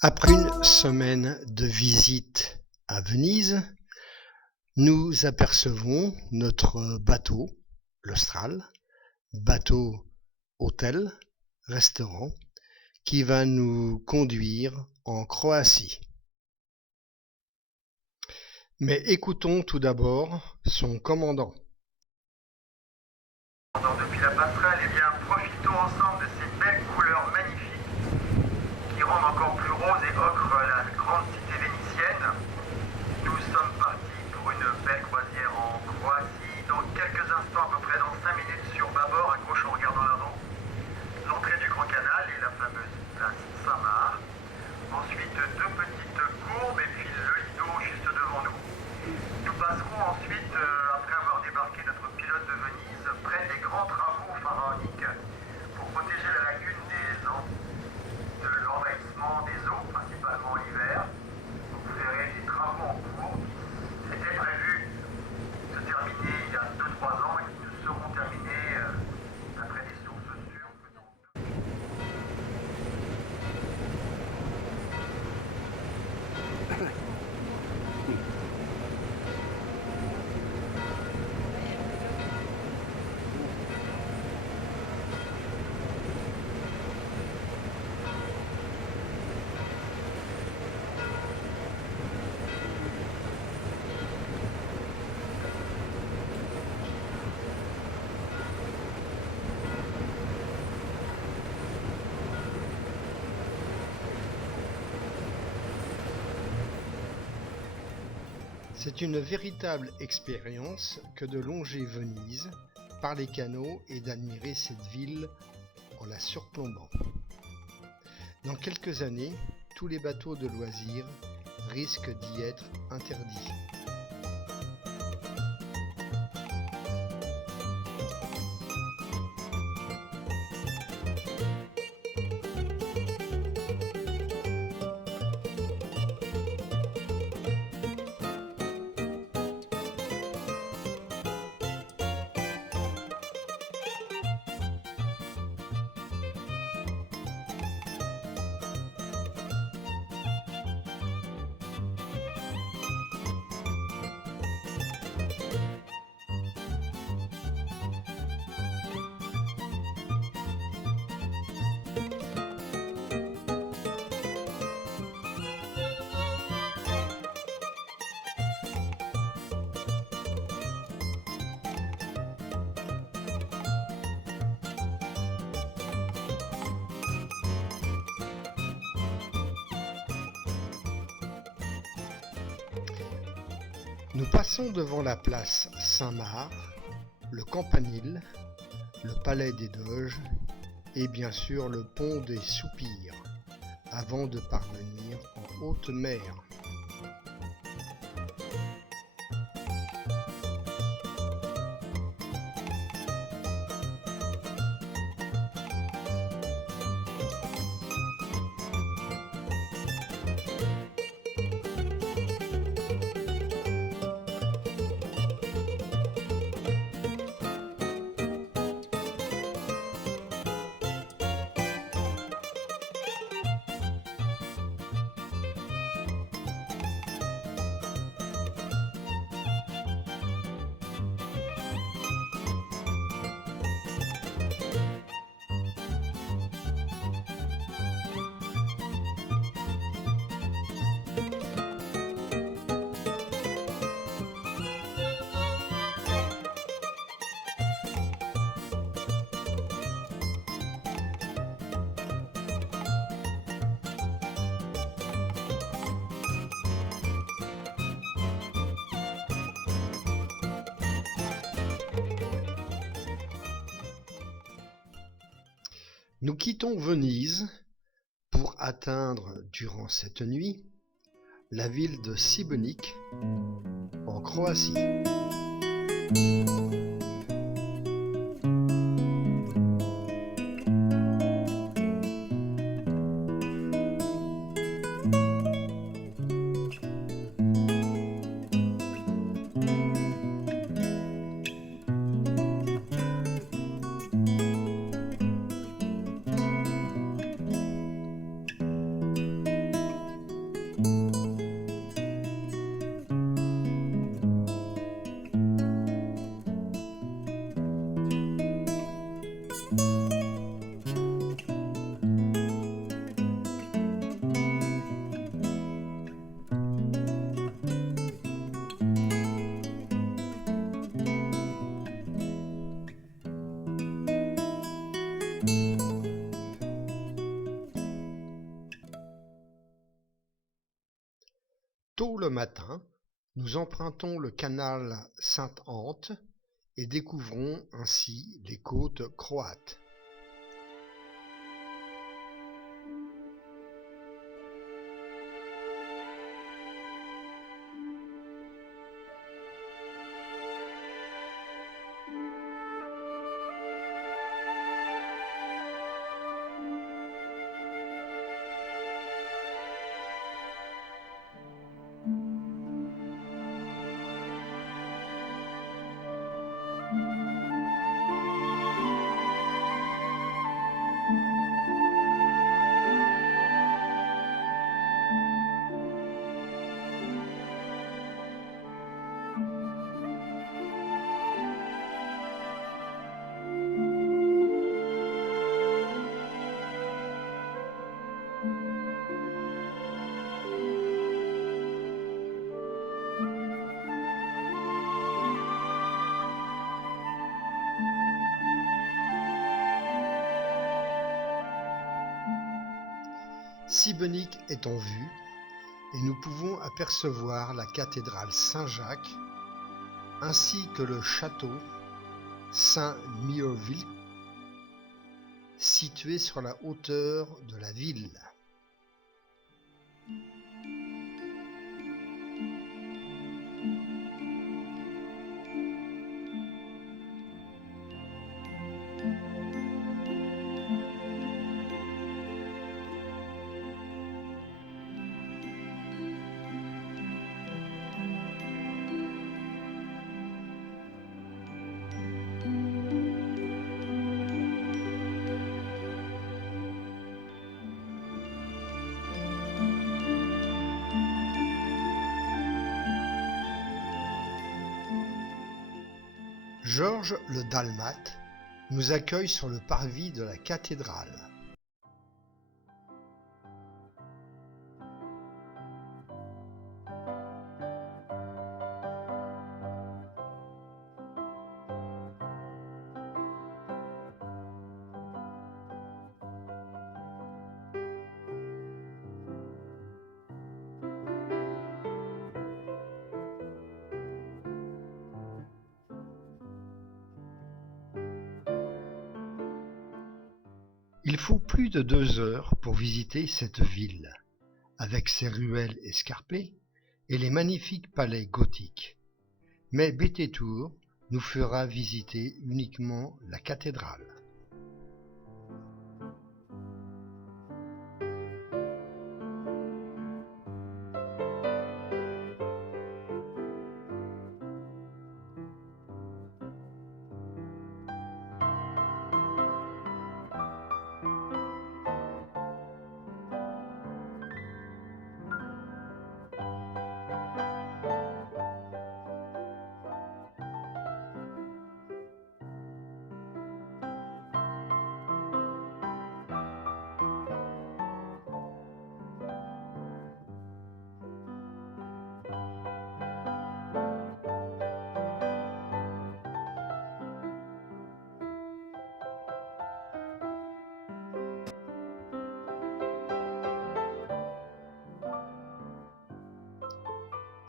Après une semaine de visite à Venise, nous apercevons notre bateau, l'Austral, bateau hôtel, restaurant, qui va nous conduire en Croatie. Mais écoutons tout d'abord son commandant. Depuis la passerelle, profitons ensemble de ces belles couleurs magnifiques qui rendent encore plus rose et ocre la grande cité vénitienne. Nous sommes partis pour une belle croisière en Croatie. Dans quelques instants, à peu près dans 5 minutes, sur bâbord, à gauche en regardant l'avant, l'entrée du Grand Canal et la fameuse place Saint-Marc. Ensuite, deux petites courbes et puis le Lido juste devant nous. Nous passerons ensuite, après avoir débarqué notre pilote de Venise, près des grands travaux pharaoniques pour protéger la lagune de l'envahissement des eaux, principalement l'hiver. Vous verrez des travaux en cours qui étaient prévus se terminer il y a 2-3 ans et qui ne seront terminés d'après des sources sûres que dans C'est une véritable expérience que de longer Venise par les canaux et d'admirer cette ville en la surplombant. Dans quelques années, tous les bateaux de loisirs risquent d'y être interdits. Nous passons devant la place Saint-Marc, le Campanile, le Palais des Doges et bien sûr le pont des Soupirs, avant de parvenir en haute mer. Nous quittons Venise pour atteindre durant cette nuit la ville de Šibenik en Croatie. le matin, nous empruntons le canal Sainte-Ante et découvrons ainsi les côtes croates. Šibenik est en vue et nous pouvons apercevoir la cathédrale Saint-Jacques ainsi que le château Saint-Mihoville situé sur la hauteur de la ville. Georges le Dalmate nous accueille sur le parvis de la cathédrale. Il faut plus de 2 heures pour visiter cette ville, avec ses ruelles escarpées et les magnifiques palais gothiques. Mais Béthétour nous fera visiter uniquement la cathédrale.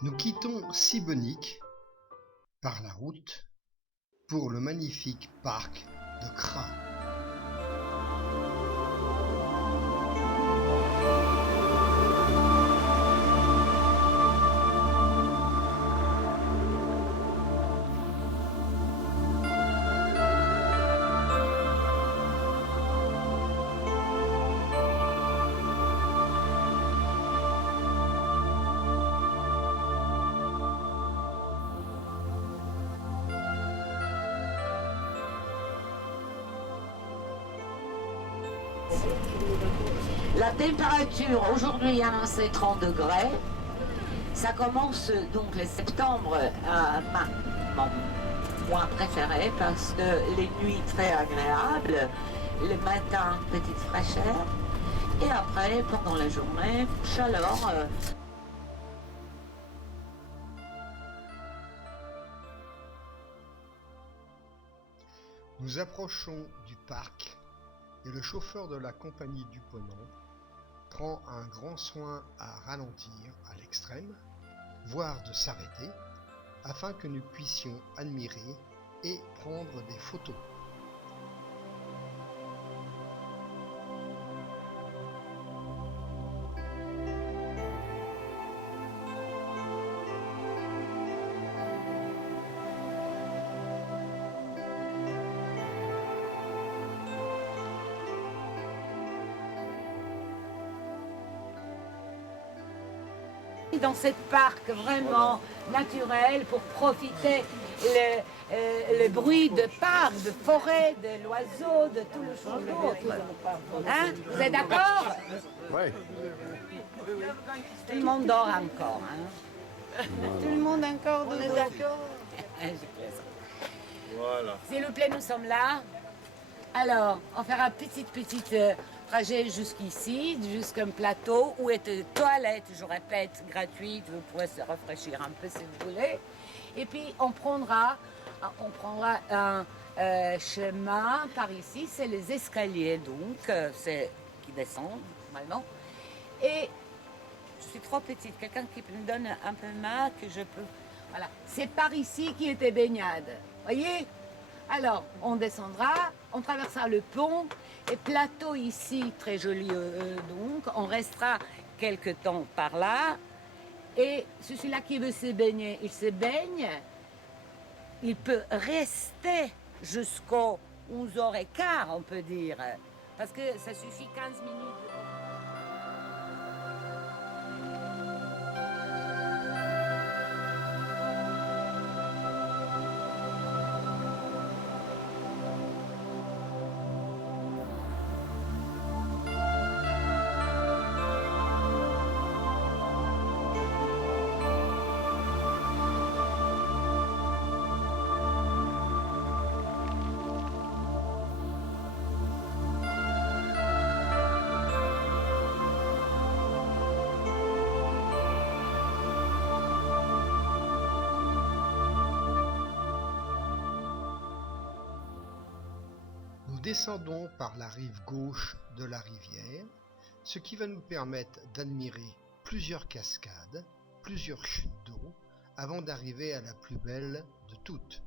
Nous quittons Šibenik par la route pour le magnifique parc de Kra. La température aujourd'hui annoncée 30 degrés. Ça commence donc le septembre à mon mois préféré parce que les nuits très agréables, le matin petite fraîcheur et après pendant la journée chaleur. Nous approchons du parc et le chauffeur de la compagnie du Ponant prend un grand soin à ralentir à l'extrême voire de s'arrêter, afin que nous puissions admirer et prendre des photos. Dans cette parc vraiment naturel pour profiter le bruit de parc, de forêt, de l'oiseau, de tout le chose d'autre. Hein? Vous êtes d'accord? Oui. Tout le monde dort encore. Hein? Tout le monde encore on est d'accord. Voilà. S'il vous plaît, nous sommes là. Alors, on fera un petit trajet jusqu'ici, jusqu'un plateau où est une toilette, je répète, gratuite. Vous pourrez se rafraîchir un peu si vous voulez. Et puis, on prendra un chemin par ici. C'est les escaliers, donc, c'est qui descendent, normalement. Et je suis trop petite. Quelqu'un qui me donne un peu de main que je peux... Voilà. C'est par ici qui était baignade. Voyez? Alors, on descendra, on traversera le pont, et plateau ici, très joli donc, on restera quelque temps par là, et celui-là qui veut se baigner, il se baigne, il peut rester jusqu'aux 11h15, on peut dire, parce que ça suffit 15 minutes. Nous descendons par la rive gauche de la rivière, ce qui va nous permettre d'admirer plusieurs cascades, plusieurs chutes d'eau, avant d'arriver à la plus belle de toutes,